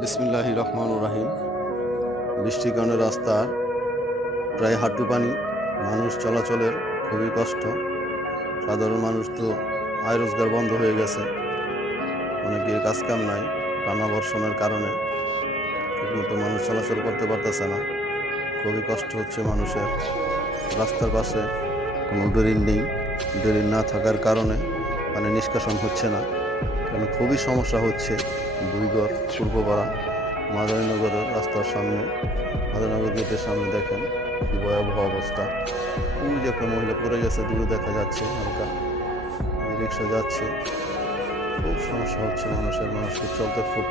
বিসমিল্লাহ রহমান রাহিম। বৃষ্টির কারণে রাস্তার প্রায় হাঁটু পানি, মানুষ চলাচলের খুবই কষ্ট। সাধারণ মানুষ তো আয় রোজগার বন্ধ হয়ে গেছে। অনেকের কাজ কাম নাই, টানা বর্ষণের কারণে। ঠিকমতো মানুষ চলাচল করতে পারতেছে না। খুবই কষ্ট হচ্ছে মানুষের। রাস্তার পাশে কোনো ড্রেন নেই। ড্রেন না থাকার কারণে মানে নিষ্কাশন হচ্ছে না। কারণ খুবই সমস্যা হচ্ছে। দুইগড়, পূর্বপাড়া, মাদারীনগরের রাস্তার সামনে। মাদারীনগর গেটের সামনে দেখেন কি ভয়াবহ অবস্থা। ওই যে একটা মহিলা পড়ে গেছে, দূরে দেখা যাচ্ছে হালকা। রিক্সা যাচ্ছে। খুব সমস্যা হচ্ছে মানুষের, মানুষকে চলতে খুব